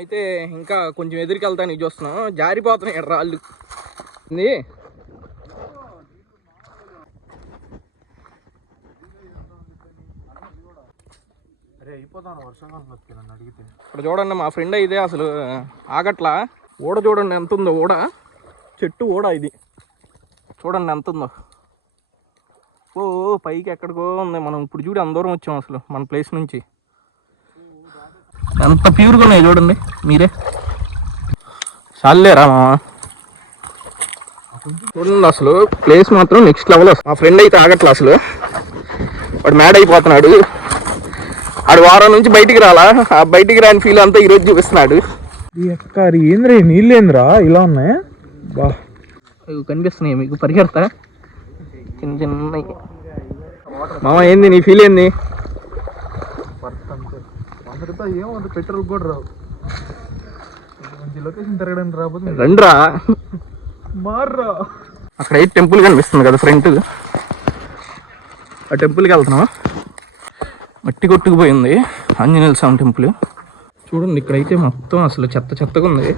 అయితే ఇంకా కొంచెం ఎదురుకి వెళ్తానికి చూస్తున్నాం, జారిపోతున్నాయి రాళ్ళు. ఇక్కడ చూడండి, మా ఫ్రెండ్ అయితే అసలు ఆగట్లా. ఊడ చూడండి ఎంత ఉందో, ఊడ చెట్టు ఊడ ఇది చూడండి ఎంత ఉందో. ఓ పైకి ఎక్కడికో ఉంది. మనం ఇప్పుడు చూడు అంత దూరం వచ్చాం అసలు మన ప్లేస్ నుంచి. ఎంత ప్యూర్గా ఉన్నాయి చూడండి మీరే. చాలేరా మామ, చూడండి అసలు ప్లేస్ మాత్రం నెక్స్ట్ లెవెల్. మా ఫ్రెండ్ అయితే ఆగట్లా అసలు, వాడు మ్యాడ్ అయిపోతున్నాడు. ఆడు వారం నుంచి బయటికి రాలా, ఆ బయటికి రాని ఫీల్ అంతా ఈరోజు చూపిస్తున్నాడు. ఏంద్రా నీళ్ళేంద్రా ఇలా ఉన్నాయి, బా కనిపిస్తున్నాయి మీకు పరిగెడతా చిన్న చిన్న. మామ ఏంది నీ ఫీల్ ఏంది? ఏమో పెట్రోల్ కూడా రావు, మంచి లొకేషన్ తిరగడానికి రాబోతుంది. రండ్రా మార్రా. అక్కడ అయితే టెంపుల్ కనిపిస్తుంది కదా ఫ్రంట్, ఆ టెంపుల్కి వెళ్తున్నాం. మట్టి కొట్టుకుపోయింది ఆంజనేయ స్వామి టెంపుల్. చూడండి ఇక్కడైతే మొత్తం అసలు చెత్త చెత్తగా ఉంది.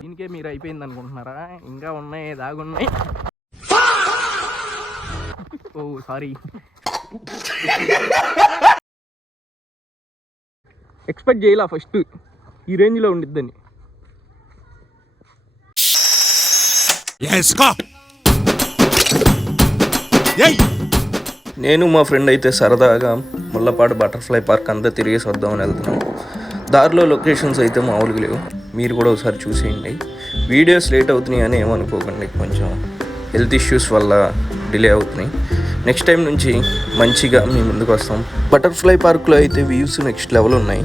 దీనికే మీరు అయిపోయింది అనుకుంటున్నారా? ఇంకా ఉన్నాయి, దాగున్నాయి. ఓ సారీ, ఎక్స్పెక్ట్ చేయలా ఫస్ట్ ఈ రేంజ్లో ఉండిద్దని. నేను మా ఫ్రెండ్ అయితే సరదాగా ముళ్ళపాడు బటర్ఫ్లై పార్క్ అంతా తిరిగేసి వద్దామని వెళ్తున్నాం. దారిలో లొకేషన్స్ అయితే మామూలుగా లేవు, మీరు కూడా ఒకసారి చూసేయండి. వీడియోస్ లేట్ అవుతున్నాయి అని ఏమనుకోకండి, కొంచెం హెల్త్ ఇష్యూస్ వల్ల డిలే అవుతున్నాయి. నెక్స్ట్ టైం నుంచి మంచిగా మేము ముందుకు వస్తాం. బటర్ఫ్లై పార్క్లో అయితే వ్యూస్ నెక్స్ట్ లెవెల్ ఉన్నాయి.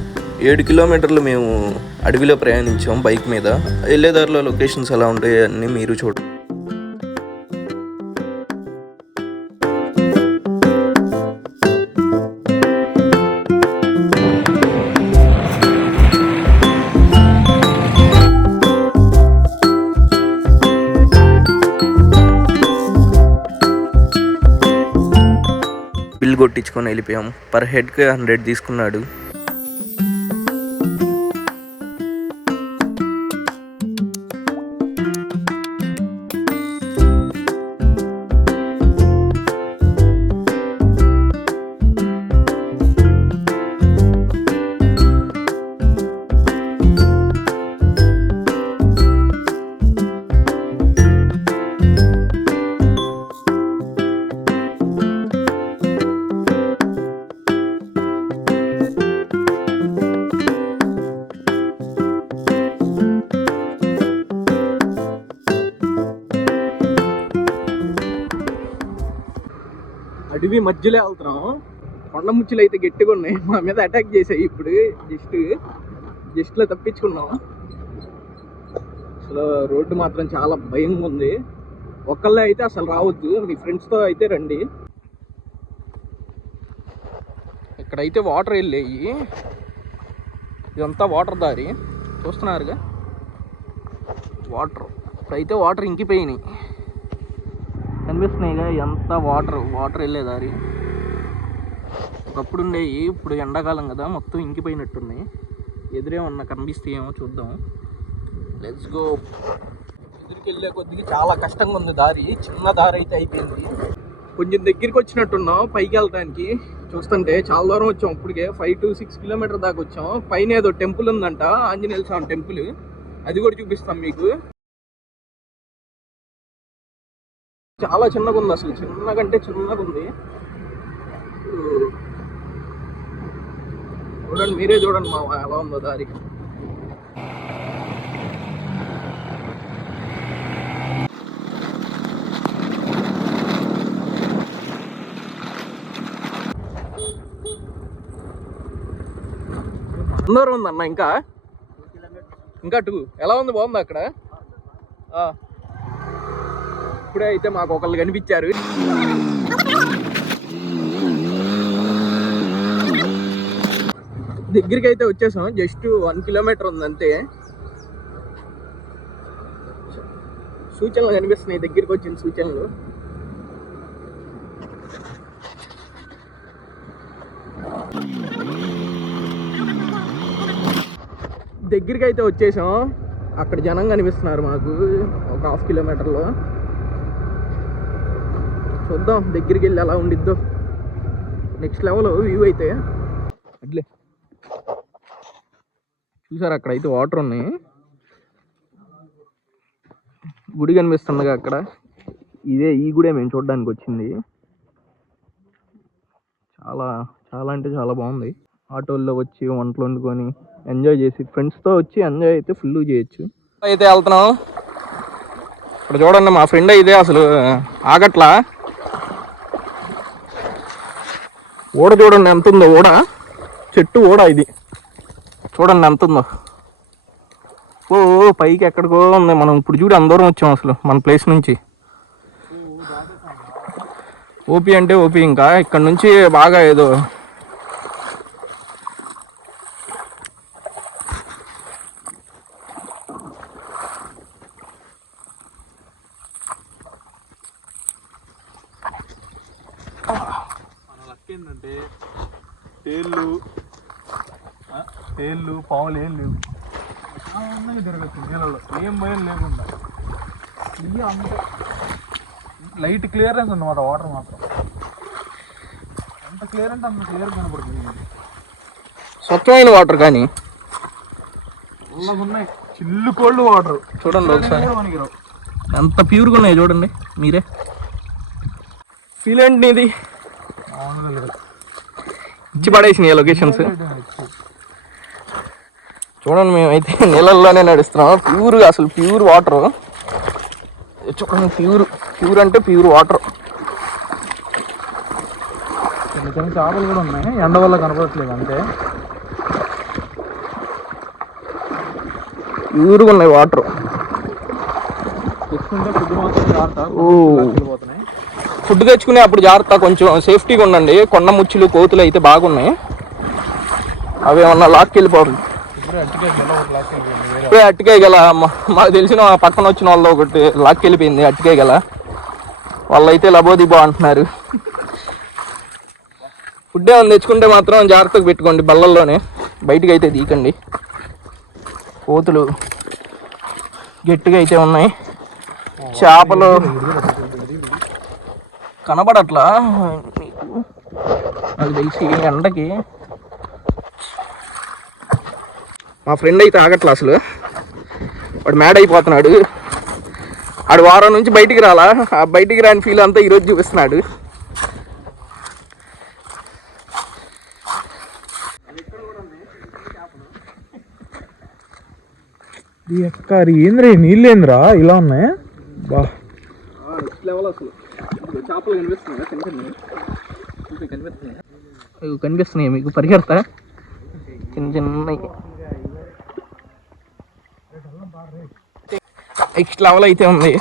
7 కిలోమీటర్లు మేము అడవిలో ప్రయాణించాం బైక్ మీద. వెళ్ళేదారిలో లొకేషన్స్ ఎలా ఉంటాయి అన్నీ మీరు చూడండి. బిల్ కొట్టించుకొని వెళ్ళిపోయాం. పర్ హెడ్కి 100 తీసుకున్నాడు. అడవి మధ్యలో వెళ్తున్నాం. కొండ ముచ్చులు అయితే గట్టిగా ఉన్నాయి, మా మీద అటాక్ చేసాయి. ఇప్పుడు జస్ట్లో తప్పించుకున్నాం. అసలు రోడ్డు మాత్రం చాలా భయంగా ఉంది. ఒక్కళ్ళే అయితే అసలు రావద్దు, మీ ఫ్రెండ్స్తో అయితే రండి. ఇక్కడైతే వాటర్ వెళ్ళాయి, ఇదంతా వాటర్ దారి చూస్తున్నారుగా. ఇప్పుడైతే వాటర్ ఇంకిపోయినాయి, కనిపిస్తున్నాయిగా. ఎంత వాటర్ వెళ్ళే దారి. ఒకప్పుడు ఉండేవి, ఇప్పుడు ఎండాకాలం కదా మొత్తం ఇంకిపోయినట్టున్నాయి. ఎదురే కనిపిస్తాయేమో చూద్దాం. Let's go. ఎదురుకి వెళ్ళే కొద్దిగా చాలా కష్టంగా ఉంది దారి, చిన్న దారి అయితే అయిపోయింది. కొంచెం దగ్గరికి వచ్చినట్టున్నాం పైకి వెళ్ళడానికి. చూస్తుంటే చాలా దూరం వచ్చాం, ఇప్పటికే 5 to 6 కిలోమీటర్ దాకా వచ్చాం. పైన ఏదో టెంపుల్ ఉందంట, ఆంజనేయ స్వామి టెంపుల్, అది కూడా చూపిస్తాం మీకు. చాలా చిన్నగా ఉంది, అసలు చిన్నగంటే చిన్నగా ఉంది. చూడండి, మీరే చూడండి మా ఎలా ఉందో దారి. అందరూ ఉందన్న ఇంకా 2 ఎలా ఉంది? బాగుంది అక్కడ. ఇప్పుడే అయితే మాకు ఒకళ్ళు కనిపించారు. దగ్గరికి అయితే వచ్చేసాం, జస్ట్ 1 కిలోమీటర్ ఉంది అంతే. సూచనలు కనిపిస్తున్నాయి, దగ్గరికి వచ్చిన సూచనలు. దగ్గరికి అయితే వచ్చేసాం. అక్కడ జనం కనిపిస్తున్నారు మాకు ఒక 1/2 కిలోమీటర్లో. చూద్దాం దగ్గరికి వెళ్ళి ఎలా ఉండిద్దో. నెక్స్ట్ లెవెల్ వ్యూ అయితే అట్లే చూసారు. అక్కడైతే వాటర్ ఉన్నాయి. గుడి కనిపిస్తుందిగా అక్కడ. ఈ గుడే మేము చూడడానికి వచ్చింది. చాలా చాలా అంటే చాలా బాగుంది. ఆటోల్లో వచ్చి వంటలు వండుకొని ఎంజాయ్ చేసి ఫ్రెండ్స్తో వచ్చి ఎంజాయ్ అయితే ఫుల్ చేయొచ్చు. అయితే వెళ్తున్నాం. ఇక్కడ చూడండి మా ఫ్రెండ్ అయితే అసలు ఆగట్లా. ఓడ చూడండి ఎంత ఉందో. ఓడ చెట్టు ఓడ ఇది చూడండి ఎంత ఉందో. ఓ పైకి ఎక్కడికో ఉంది. మనం ఇప్పుడు చూడు అందరం వచ్చాం అసలు మన ప్లేస్ నుంచి. ఓపీ అంటే ఓపీ. ఇంకా ఇక్కడ నుంచి బాగా ఏదో ఏంటంటే తేళ్ళు పావులు ఏం లేవు. చాలా తిరగచ్చు నీళ్ళలో ఏం భయం లేకుండా. ఇవి అంత లైట్ క్లియర్నెస్ అన్నమాట. వాటర్ మాత్రం ఎంత క్లియర్ అంటే అంత క్లియర్ కనపడుతుంది. స్వచ్ఛమైన వాటర్. కానీ ఉన్నాయి చిల్లు కోల్డ్ వాటర్ చూడండి ఒకసారి ఎంత ప్యూర్గా ఉన్నాయి చూడండి మీరే. ఫీల్ ఏంటి ఇది ఇచ్చి పడేసినాయి లొకేషన్స్. చూడండి మేమైతే నీళ్ళల్లోనే నడుస్తున్నాం. ప్యూర్గా అసలు ప్యూర్ వాటర్ చూడండి. ప్యూర్ అంటే ప్యూర్ వాటర్. కొన్ని చేపలు కూడా ఉన్నాయి. ఎండ వల్ల కనపడట్లేదు అంతే. ప్యూర్గా ఉన్నాయి వాటర్. తెచ్చుకుంటే ఫుడ్ మాత్రం జాగ్రత్త. ఫుడ్ తెచ్చుకునే అప్పుడు జాగ్రత్త. కొంచెం సేఫ్టీగా ఉండండి. కొండ ముచ్చులు కోతులు అయితే బాగున్నాయి. అవి ఏమన్నా లాక్కెళ్ళిపోరు. అట్టికాయ గల మాకు తెలిసిన పక్కన వచ్చిన వాళ్ళు ఒకటి లాక్కెళ్ళిపోయింది. అట్టికాయ గల వాళ్ళైతే లబోదిబో అంటున్నారు. ఫుడ్ ఏమైనా తెచ్చుకుంటే మాత్రం జాగ్రత్తగా పెట్టుకోండి. బల్లల్లోనే బయటికి అయితే తీకండి. కోతులు గట్టిగా అయితే ఉన్నాయి. చేపలు కనబడట్లా మీకు. నాకు తెలిసి ఎండకి మా ఫ్రెండ్ అయితే ఆగట్లా అసలు. వాడు మ్యాడ్ అయిపోతున్నాడు. ఆడు వారం నుంచి బయటికి రాలా. ఆ బయటికి రాని ఫీల్ అంతా ఈరోజు చూపిస్తున్నాడు. ఏంద్రా నీళ్ళు ఏంద్రా ఇలా ఉన్నాయి. బా లెవెల్ అసలు. చేపలు కనిపిస్తున్నాయి మీకు. పరిగెడతా చిన్న చిన్న నెక్స్ట్ లెవెల్ అయితే ఉంది.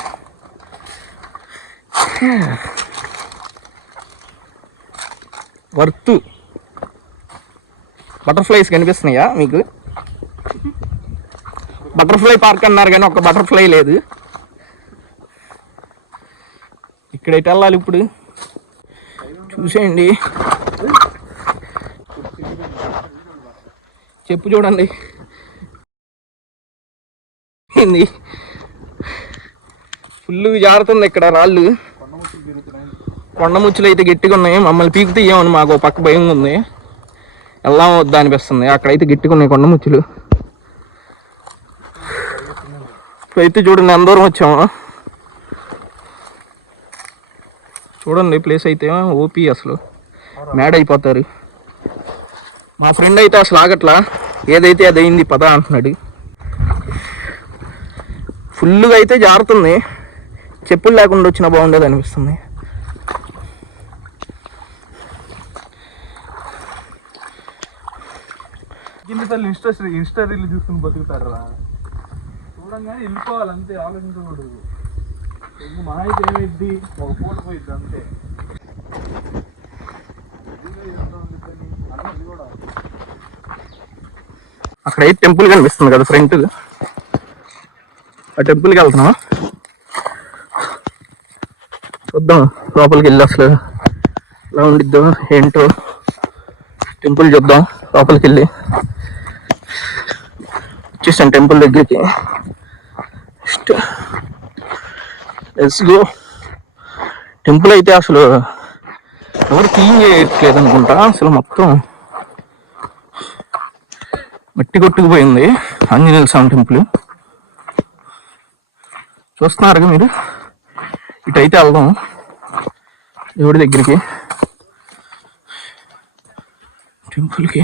వర్త్ బటర్ఫ్లైస్ కనిపిస్తున్నాయా మీకు? బటర్ఫ్లై పార్క్ అన్నారు కానీ ఒక బటర్ఫ్లై లేదు. ఇక్కడైతే వెళ్ళాలి ఇప్పుడు. చూసేయండి. చెప్పు చూడండి ఏంది ఫుల్ జారుతుంది ఇక్కడ. రాళ్ళు కొండ ముచ్చులు అయితే గట్టిగా ఉన్నాయి. మమ్మల్ని పీకు తీయమని మాకు పక్క భయం ఉంది. వెళ్దాం వద్దా అనిపిస్తుంది. అక్కడైతే గట్టిగా ఉన్నాయి కొండ ముచ్చులు. ఇప్పుడైతే చూడండి ఎంత దూరం వచ్చాము. చూడండి ప్లేస్ అయితే ఓపీ. అసలు మ్యాడ్ అయిపోతారు. మా ఫ్రెండ్ అయితే అసలు ఆగట్లా. ఏదైతే అది అయింది పద అంటున్నాడు. ఫుల్గా అయితే జారుతుంది. చెప్పులు లేకుండా వచ్చినా బాగుండేది అనిపిస్తుంది. ఇన్స్టా రీల్ చూసుకుని బతుకుతారు రా. చూడంగానే వెళ్ళిపోవాలి అంతే. ఆలోచించకూడదు. మా అయితే ఏమైద్ది, ఒక పూట పోయిద్ది అంతే. అక్కడైతే టెంపుల్ కనిపిస్తుంది కదా ఫ్రంట్. ఆ టెంపుల్కి వెళ్తున్నాం. చూద్దాం లోపలికి వెళ్ళి అసలు ఎలా ఉండిద్దో ఏంటో. టెంపుల్ చూద్దాం లోపలికి వెళ్ళి. వచ్చేసాను టెంపుల్ దగ్గరికి. Let's go. టెంపుల్ అయితే అసలు ఎవరు క్లీన్ చేయట్లేదు అనుకుంటా, అసలు మొత్తం మట్టి కొట్టుకుపోయింది. ఆంజనేయ స్వామి టెంపుల్ చూస్తున్నారుగా మీరు. ఇటైతే వెళ్దాం దేవుడి దగ్గరికి, టెంపుల్కి.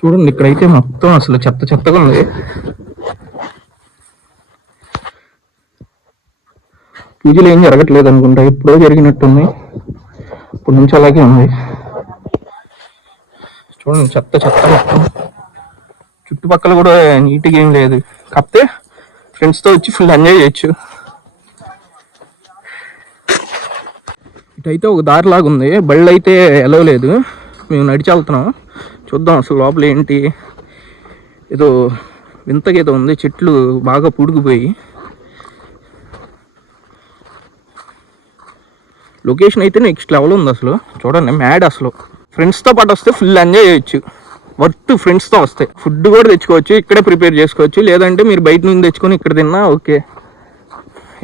చూడండి ఇక్కడైతే మొత్తం అసలు చెత్త చెత్తగా ఉంది. పూజలు ఏం జరగట్లేదు అనుకుంటా, ఎప్పుడో జరిగినట్టుంది. ఇప్పటి నుంచి అలాగే ఉంది. చూడండి చెత్త చెత్త మొత్తం. చుట్టుపక్కల కూడా నీట్గా ఏం లేదు. కాకపోతే ఫ్రెండ్స్తో వచ్చి ఫుల్ ఎంజాయ్ చేయొచ్చు. ఇటైతే ఒక దారి లాగా ఉంది, బళ్ళు అయితే ఎలవలేదు. మేము నడిచి వెళ్తున్నాం. చూద్దాం అసలు లోపల ఏంటి. ఏదో వింతగా ఏదో ఉంది, చెట్లు బాగా పుడుకుపోయి. లొకేషన్ అయితే నెక్స్ట్ లెవెల్ ఉంది అసలు. చూడండి మ్యాడ్ అసలు. ఫ్రెండ్స్తో పాటు వస్తే ఫుల్ ఎంజాయ్ చేయొచ్చు. వర్త్ ఫ్రెండ్స్తో వస్తే. ఫుడ్ కూడా తెచ్చుకోవచ్చు, ఇక్కడే ప్రిపేర్ చేసుకోవచ్చు. లేదంటే మీరు బయట నుంచి తెచ్చుకొని ఇక్కడ తిన్నా ఓకే.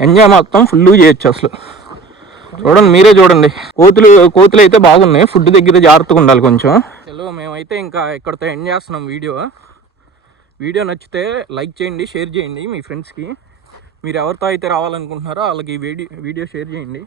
ఎంజాయ్ మొత్తం ఫుల్ చేయొచ్చు అసలు. చూడండి మీరే చూడండి. కోతులు అయితే బాగున్నాయి. ఫుడ్ దగ్గర జాగ్రత్తగా ఉండాలి కొంచెం. చలో మేమైతే ఇంకా ఇక్కడితో ఎండ్ చేస్తున్నాం వీడియో నచ్చితే లైక్ చేయండి, షేర్ చేయండి మీ ఫ్రెండ్స్కి. మీరు ఎవరితో అయితే రావాలనుకుంటున్నారో వాళ్ళకి వీడియో షేర్ చేయండి.